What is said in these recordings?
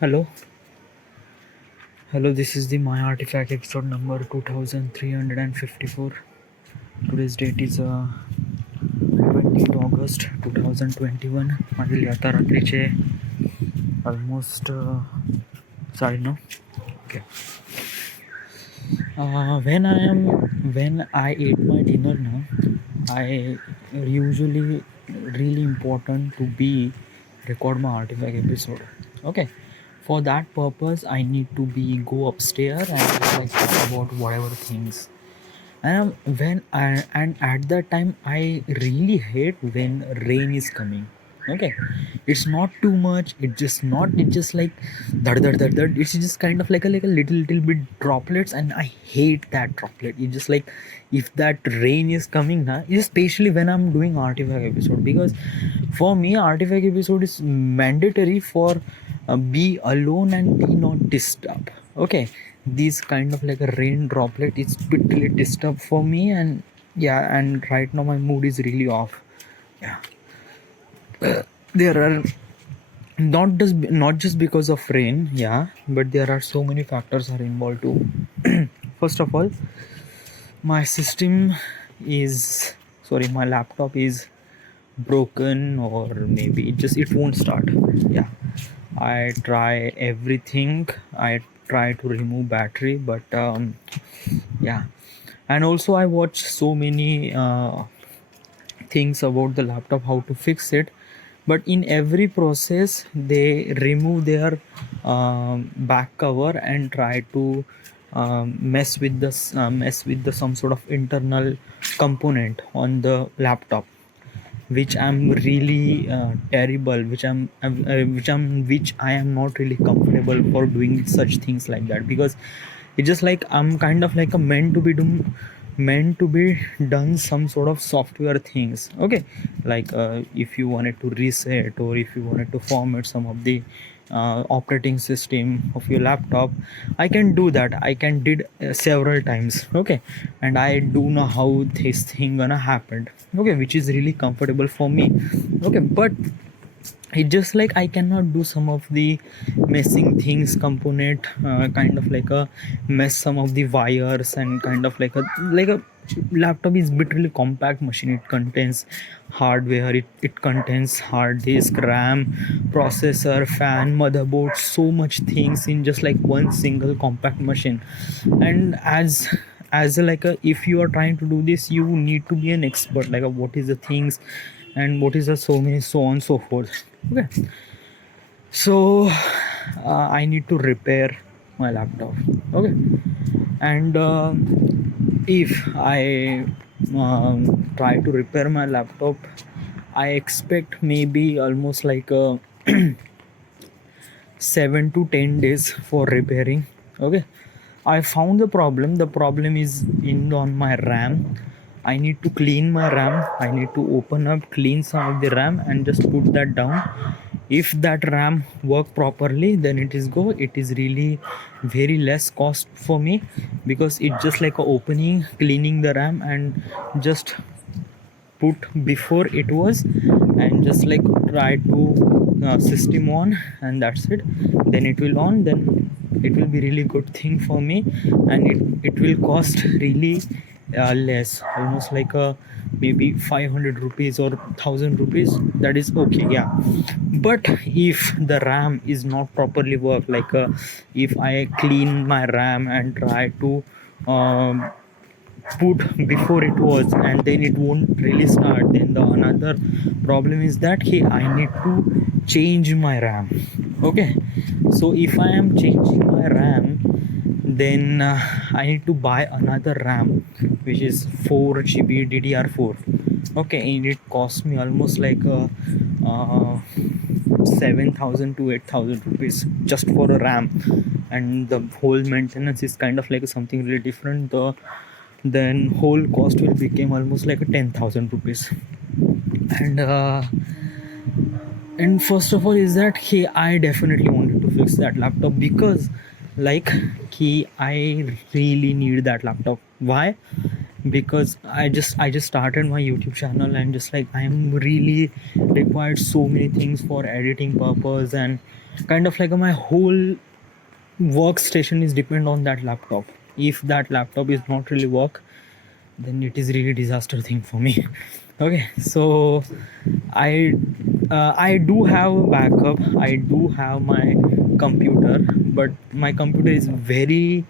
Hello, hello. This is the My Artifact episode number 2354. Today's date is 20th August 2021. माझे आता रात्रीचे almost sorry no. Okay. When I ate my dinner now, I usually really important to be record my artifact episode. Okay. For that purpose, I need to be go upstairs and just like talk about whatever things. And at that time, I really hate when rain is coming. Okay, it's not too much. It's just like thud, thud, thud, thud. It's just kind of like a little bit droplets, and I hate that droplet. It's just like if that rain is coming now, especially when I'm doing artifact episode, because for me artifact episode is mandatory for be alone and be not disturbed. Okay, these kind of like a rain droplet is bitterly disturbed for me, and yeah, and right now my mood is really off. Yeah, there are not just because of rain, yeah, but there are so many factors are involved too. First of all, my system is my laptop is broken, or maybe it won't start. Yeah, I try everything. I try to remove battery, but yeah, and also I watch so many things about the laptop, how to fix it, but in every process they remove their back cover and try to mess with the some sort of internal component on the laptop, which I'm really terrible, which I am not really comfortable for doing such things like that, because it's just like I'm kind of like a meant to be done some sort of software things. Okay, like if you wanted to reset, or if you wanted to format some of the operating system of your laptop, I can do that. I can did several times. Okay, and I do know how this thing gonna happen. Okay, which is really comfortable for me. Okay, but it just like I cannot do some of the messing things component, kind of like a mess some of the wires, and kind of like a laptop is literally compact machine. It contains hardware, it contains hard disk, RAM, processor, fan, motherboard, so much things in just like one single compact machine. And as a, like a, if you are trying to do this, you need to be an expert, like a, what is the things and what is the so many, so on so forth. Okay, so I need to repair my laptop. Okay, and if I try to repair my laptop, I expect maybe almost like a 7 to 10 days for repairing. Okay, I found the problem is in on my RAM. I need to clean my RAM. I need to open up, clean some of the RAM, and just put that down. If that RAM work properly, then it is go. It is really very less cost for me, because it's just like a opening, cleaning the RAM, and just put before it was, and just like try to system on, and that's it. Then it will on, then it will be really good thing for me, and it will cost really less, almost like a maybe 500 rupees or 1000 rupees. That is okay, yeah. But if the RAM is not properly work, like if I clean my RAM and try to put before it was, and then it won't really start, then the another problem is that, hey, I need to change my RAM. Okay, so if I am changing my RAM, then I need to buy another RAM, which is 4 GB DDR4. Okay, and it cost me almost like 7,000 to 8,000 rupees just for a RAM, and the whole maintenance is kind of like something really different. The then whole cost will become almost like a 10,000 rupees. And first of all is that, he I definitely wanted to fix that laptop, because like I really need that laptop. Why? because I just started my YouTube channel, and just like I am really required so many things for editing purpose, and kind of like my whole workstation is depend on that laptop. If that laptop is not really work, then it is really disaster thing for me. Okay, so I do have a backup. I do have my computer, but my computer is very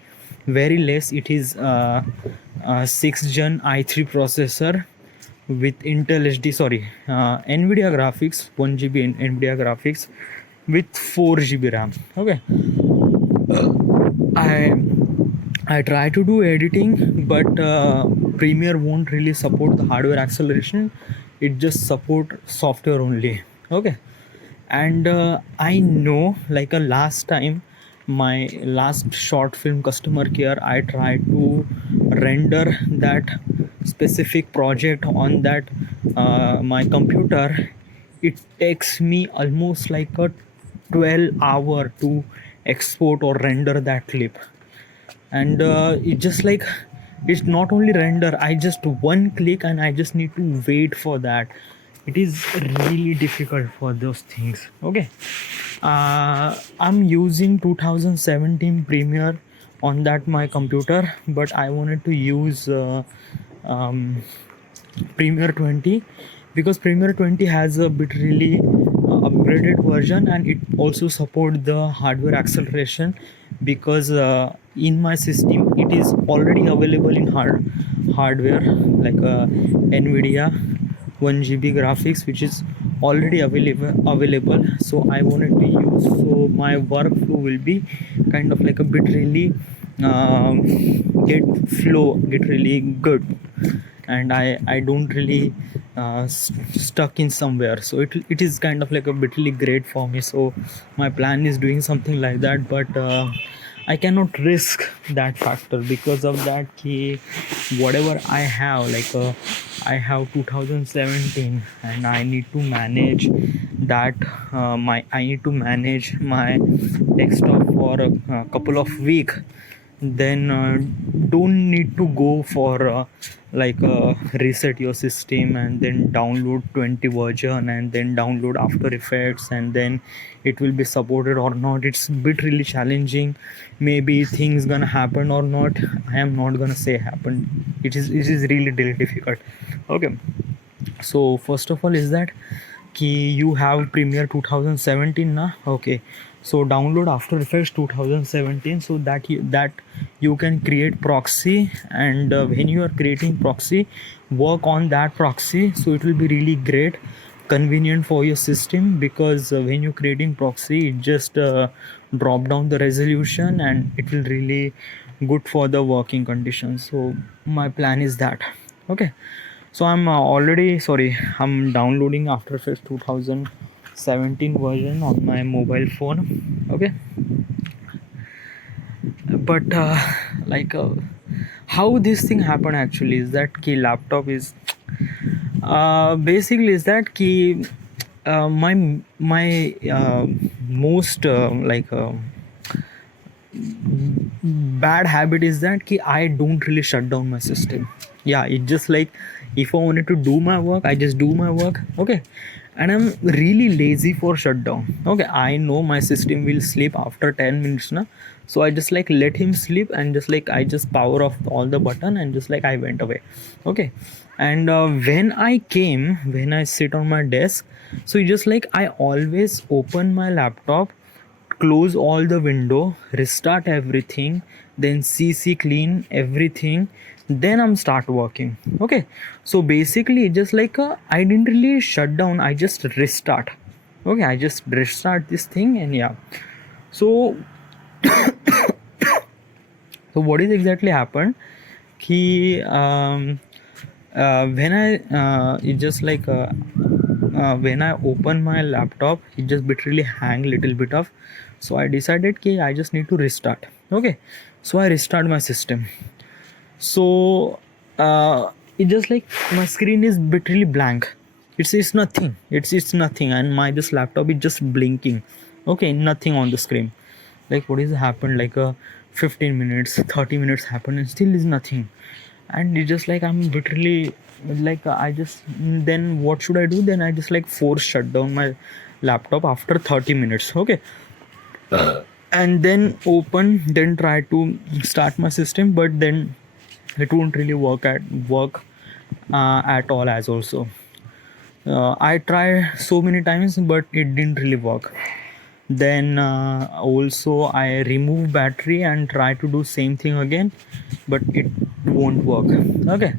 less. It is 6th gen i3 processor with Intel HD, sorry, Nvidia graphics, 1 GB Nvidia graphics with 4 GB RAM. Okay, I I try to do editing, but Premiere won't really support the hardware acceleration. It just support software only. Okay, and I know, like a last time, my last short film customer care, I tried to render that specific project on that my computer. It takes me almost like a 12 hour to export or render that clip, and it just like it's not only render, I just one click and I just need to wait for that. It is really difficult for those things. Okay, I'm using 2017 Premiere on that my computer, but I wanted to use um, Premiere 20, because Premiere 20 has a bit really upgraded version, and it also support the hardware acceleration, because in my system it is already available in hardware, like Nvidia 1 GB graphics, which is already available. So I wanted to use, so my workflow will be kind of like a bit really um, get really good, and I don't really stuck in somewhere, so it is kind of like a bit really great for me. So my plan is doing something like that, but I cannot risk that factor, because of that key whatever I have, like I have 2017, and I need to manage that my I need to manage my desktop for a couple of week. Then don't need to go for like reset your system and then download 20 version and then download After Effects, and then it will be supported or not. It's a bit really challenging. Maybe things gonna happen or not, I am not gonna say happen. It is really difficult. Okay, so first of all is that कि you have Premiere 2017 na. Okay, so download After Effects 2017, so that you can create proxy, and when you are creating proxy, work on that proxy, so it will be really great, convenient for your system, because when you're creating proxy, it just drop down the resolution, and it will really good for the working conditions. So my plan is that. Okay, so I'm already, sorry, I'm downloading After Effects 2017 version on my mobile phone. Okay, but like how this thing happened actually is that key laptop is basically is that key my most like bad habit is that ki I don't really shut down my system. Yeah, it just like if I wanted to do my work, I just do my work. Okay, and I'm really lazy for shutdown. Okay, I know my system will sleep after 10 minutes na, so I just like let him sleep, and just like I just power off all the button, and just like I went away. Okay, and when I sit on my desk, so it just like I always open my laptop, close all the window, restart everything, then CC clean everything, then I'm start working. Okay, so basically just like I didn't really shut down, I just restart. Okay, I just restart this thing, and yeah. So so what is exactly happened, he when I it just like when I open my laptop, it just literally hang little bit of. So I decided कि I just need to restart. Okay, so I restart my system. So it just like my screen is literally blank. It's nothing. It's nothing, and my this laptop is just blinking. Okay, nothing on the screen. Like what is happened? Like 15 minutes, 30 minutes happened, and still is nothing. and it's just like I'm literally like I just, then what should I do? Then I just like force shut down my laptop after 30 minutes. Okay, and then open, then try to start my system, but then it won't really work at all. As also I tried so many times, but it didn't really work. Then also I remove battery and try to do same thing again, but it won't work. Okay,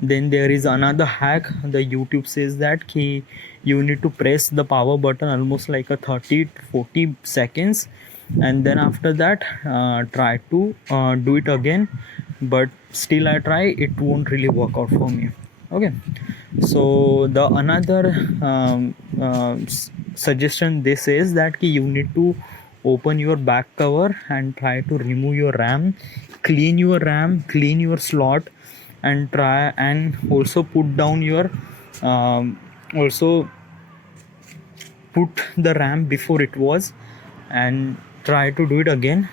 then there is another hack. The YouTube says that key, you need to press the power button almost like a 30 to 40 seconds, and then after that try to do it again, but still I try, it won't really work out for me. Okay, so the another suggestion this is that you need to open your back cover and try to remove your ram, clean your slot, and try and also put down your also put the ram before it was, and try to do it again.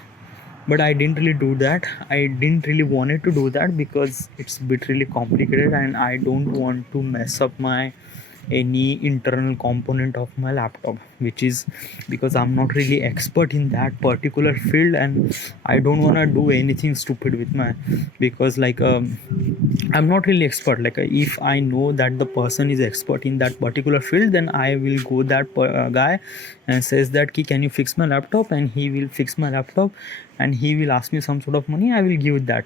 But I didn't really do that. I didn't really wanted to do that because it's a bit really complicated, and I don't want to mess up my any internal component of my laptop, which is because I'm not really expert in that particular field, and I don't want to do anything stupid with my, because like I'm not really expert. Like if I know that the person is expert in that particular field, then I will go that guy and says that can you fix my laptop, and he will fix my laptop, and he will ask me some sort of money. I will give that,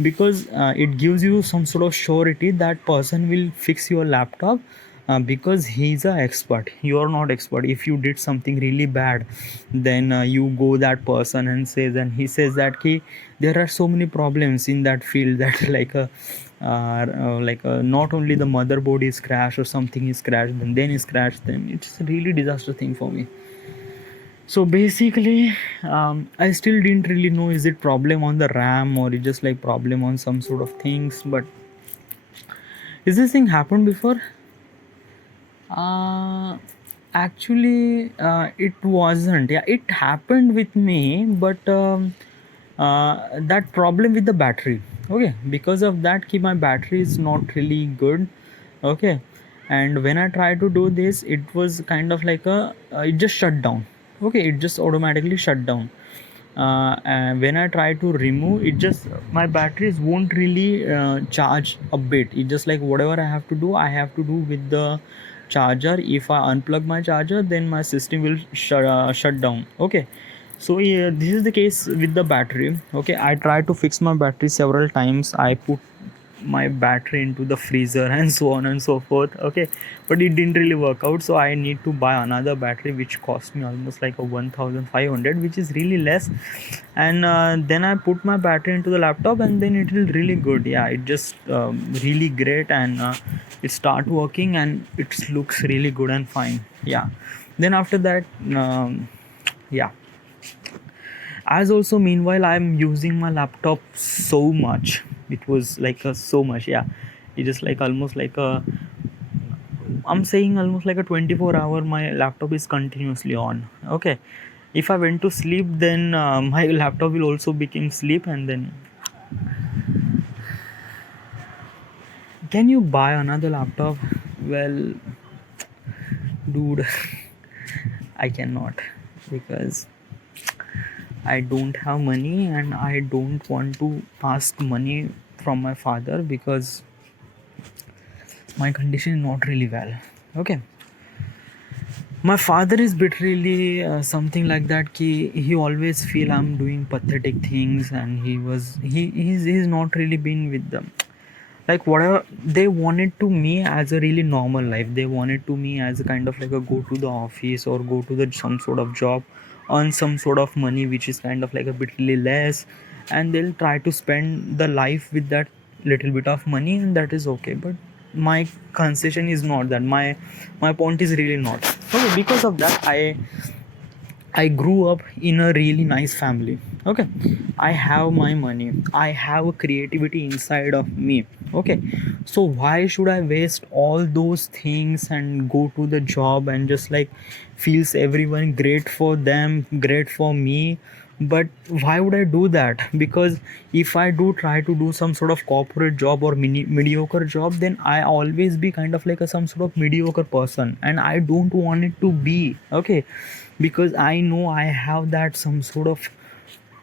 because it gives you some sort of surety that person will fix your laptop, because he's a expert. You are not expert. If you did something really bad, then you go that person and says, and he says that there are so many problems in that field that not only the motherboard is crashed or something is crashed, then is crashed, then it's a really disaster thing for me. So basically I still didn't really know, is it problem on the ram or it's just like problem on some sort of things. But is this thing happened before? uh Actually it wasn't. Yeah, it happened with me, but that problem with the battery. Okay, because of that my battery is not really good. Okay, and when I tried to do this, it was kind of like it just shut down. Okay, it just automatically shut down. And when I try to remove it, just my batteries won't really charge a bit. It's just like whatever I have to do, I have to do with the charger. If I unplug my charger, then my system will shut down. Okay, so yeah, this is the case with the battery. Okay, I tried to fix my battery several times. I put my battery into the freezer and so on and so forth. Okay, but it didn't really work out, so I need to buy another battery, which cost me almost like a 1500, which is really less. And then I put my battery into the laptop, and then it is really good. Yeah, it just really great, and it start working, and it looks really good and fine. Yeah, then after that yeah, as also meanwhile I'm using my laptop so much. It was like so much. Yeah, it is like almost like a, I'm saying almost like a 24-hour my laptop is continuously on. Okay, if I went to sleep, then my laptop will also become sleep. And then can you buy another laptop? Well, dude, I cannot, because I don't have money, and I don't want to ask money from my father, because my condition is not really well. Okay, my father is bit really something like that he always feel I'm doing pathetic things, and he's not really been with them. Like whatever they wanted to me as a really normal life, they wanted to me as a kind of like a go to the office or go to the some sort of job, earn some sort of money which is kind of like a bit really less, and they'll try to spend the life with that little bit of money, and that is okay. But my concession is not that. My point is really not okay. Because of that, I grew up in a really nice family. Okay, I have my money, I have a creativity inside of me. Okay, so why should I waste all those things and go to the job and just like feels everyone great for them, great for me? But why would I do that? Because if I do try to do some sort of corporate job or mediocre job, then I always be kind of like some sort of mediocre person, and I don't want it to be. Okay, because I know I have that some sort of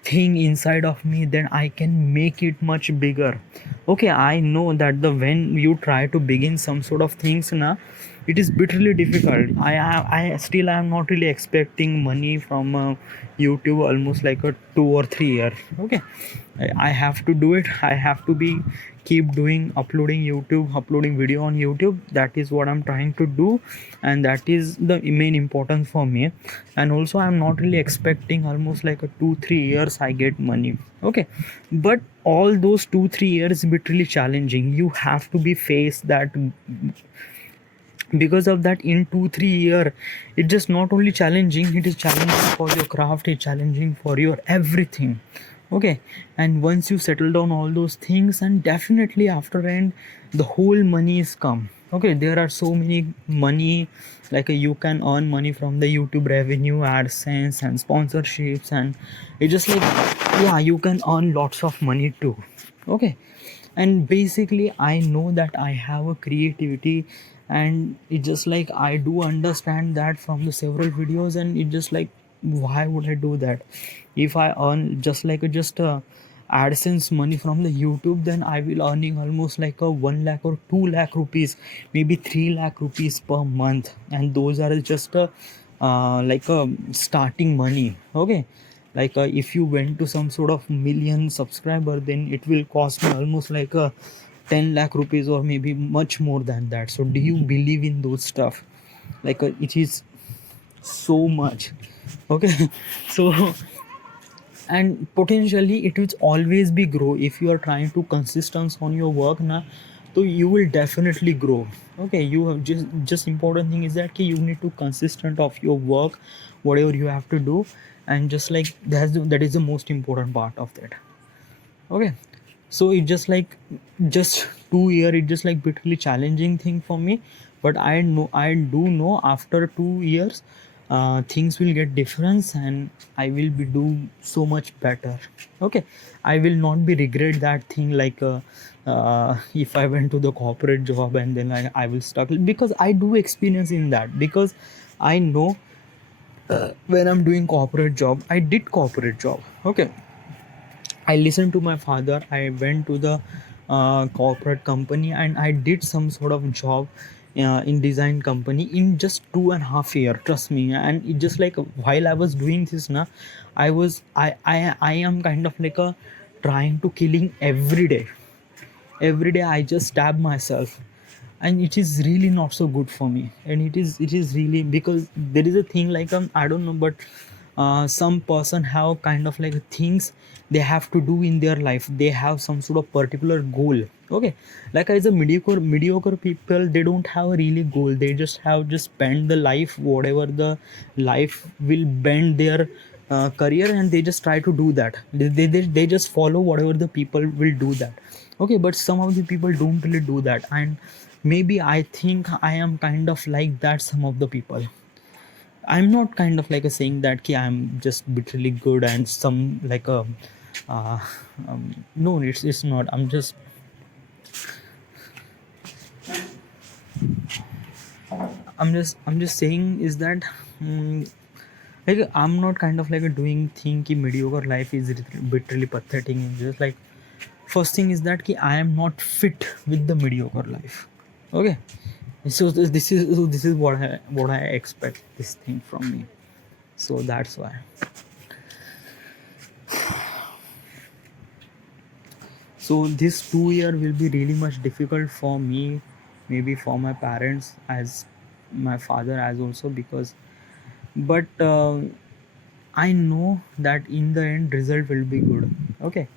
thing inside of me, then I can make it much bigger. Okay, I know that the when you try to begin some sort of things now, it is bitterly difficult. I still am not really expecting money from YouTube almost like a 2 or 3 year. Okay, I have to do it. I have to be keep doing uploading YouTube, uploading video on YouTube. That is what I'm trying to do, and that is the main importance for me. And also I'm not really expecting almost like a 2 3 years I get money. Okay, but all those 2 3 years be really challenging. You have to be faced that. Because of that, in 2 3 year, it's just not only challenging, it is challenging for your craft, it's challenging for your everything. Okay, and once you settle down all those things, and definitely after end the whole money is come. Okay, there are so many money, like you can earn money from the YouTube revenue, AdSense and sponsorships, and it's just like, yeah, you can earn lots of money too. Okay, and basically I know that I have a creativity, and it's just like I do understand that from the several videos, and it just like, why would I do that? If I earn just like just AdSense money from the YouTube, then I will earning almost like a 1 lakh or 2 lakh rupees, maybe 3 lakh rupees per month, and those are just a like a starting money. Okay, like if you went to some sort of million subscriber, then it will cost me almost like a 10 lakh rupees or maybe much more than that. So do you believe in those stuff? Like it is so much. Okay, so, and potentially it will always be grow if you are trying to consistent on your work now, so you will definitely grow. Okay, you have just important thing is that okay, you need to consistent of your work, whatever you have to do, and just like that is the most important part of that. Okay, so it just like just 2 year, it just like bitterly challenging thing for me, but I do know after 2 years things will get difference, and I will be do so much better. Okay, I will not be regret that thing like if I went to the corporate job and then I will stuck, because I do experience in that, because I know when I'm doing corporate job, I did corporate job. Okay, I listened to my father. I went to the corporate company, and I did some sort of job in design company in just 2.5 year. Trust me. And it just like while I was doing this, na, I am kind of like a trying to killing every day. Every day I just stab myself, and it is really not so good for me. And it is really, because there is a thing like I don't know, but some person have kind of like things they have to do in their life. They have some sort of particular goal. Okay, like as a mediocre people, they don't have a really goal. They just have just spend the life whatever the life will bend their career, and they just try to do that. They just follow whatever the people will do that. Okay, but some of the people don't really do that, and maybe I think I am kind of like that. Some of the people, I'm not kind of like a saying that ki I'm just bitterly good and some like a uh, no, it's not. I'm just saying is that like I'm not kind of like a doing thing ki mediocre life is bitterly pathetic. Just like first thing is that ki I am not fit with the mediocre life. Okay, so this is what I expect this thing from me. So that's why. So this 2 year will be really much difficult for me, maybe for my parents as my father as also, because but I know that in the end result will be good. Okay,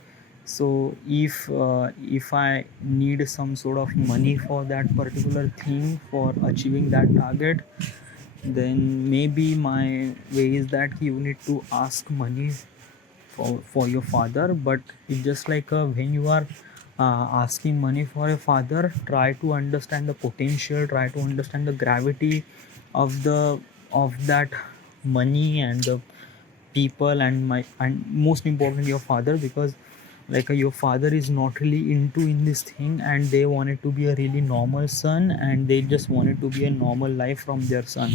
so if I need some sort of money for that particular thing for achieving that target, then maybe my way is that you need to ask money for your father. But it's just like when you are asking money for a father, try to understand the potential, try to understand the gravity of the of that money, and the people and most important your father, because like your father is not really into in this thing, and they wanted to be a really normal son, and they just wanted to be a normal life from their son.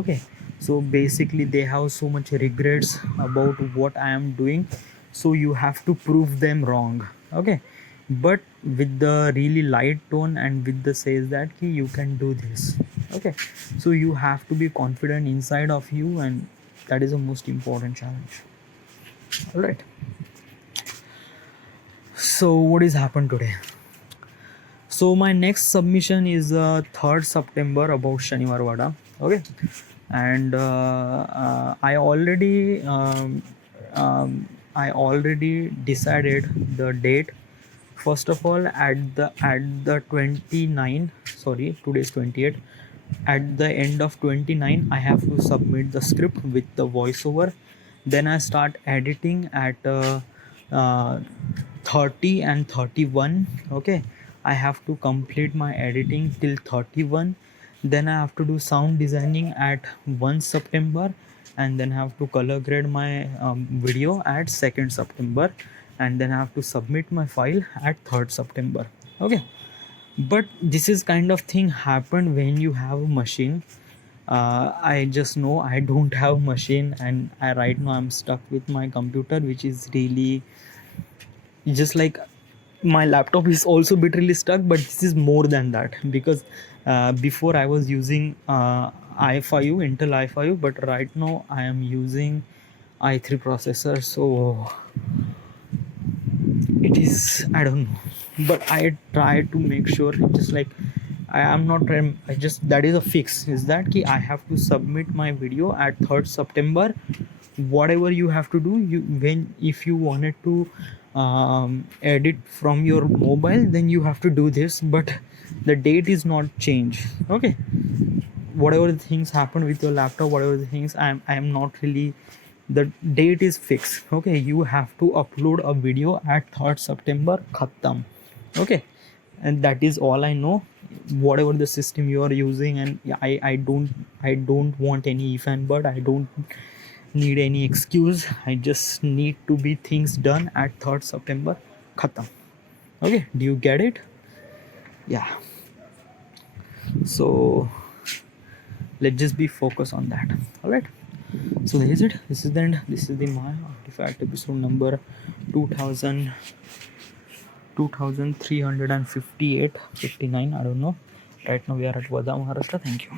Okay, so basically they have so much regrets about what I am doing, so you have to prove them wrong. Okay, but with the really light tone and with the says that ki, you can do this. Okay, so you have to be confident inside of you, and that is the most important challenge. All right, so what is happened today? So my next submission is 3rd September about Shaniwar Vada. Okay, and I already decided the date. First of all, at the 29, sorry, today's 28. At the end of 29, I have to submit the script with the voiceover. Then I start editing at uh, 30 and 31. Okay, I have to complete my editing till 31. Then I have to do sound designing at 1 September, and then I have to color grade my video at 2nd September, and then I have to submit my file at 3rd September. Okay, but this is kind of thing happened when you have a machine. I just know I don't have machine, and right now I'm stuck with my computer, which is really just like my laptop is also bit really stuck, but this is more than that, because before I was using i5 Intel i5, but right now I am using i3 processor. So it is, I don't know, but I try to make sure, just like I am not trying, I just, that is a fix, is that ki I have to submit my video at 3rd September. Whatever you have to do, you, when if you wanted to edit from your mobile, then you have to do this, but the date is not changed. Okay, whatever the things happen with your laptop, whatever the things, I am not really, the date is fixed. Okay, you have to upload a video at 3rd September, khatam. Okay, and that is all I know. Whatever the system you are using, and I don't want any if and but, I don't need any excuse. I just need to be things done at 3rd September, khatam. Okay, do you get it? Yeah, so let's just be focused on that. All right, so this is it, this is the end, this is the my artifact episode number 2000 2358 59, I don't know. Right now we are at Vada, Maharashtra. Thank you.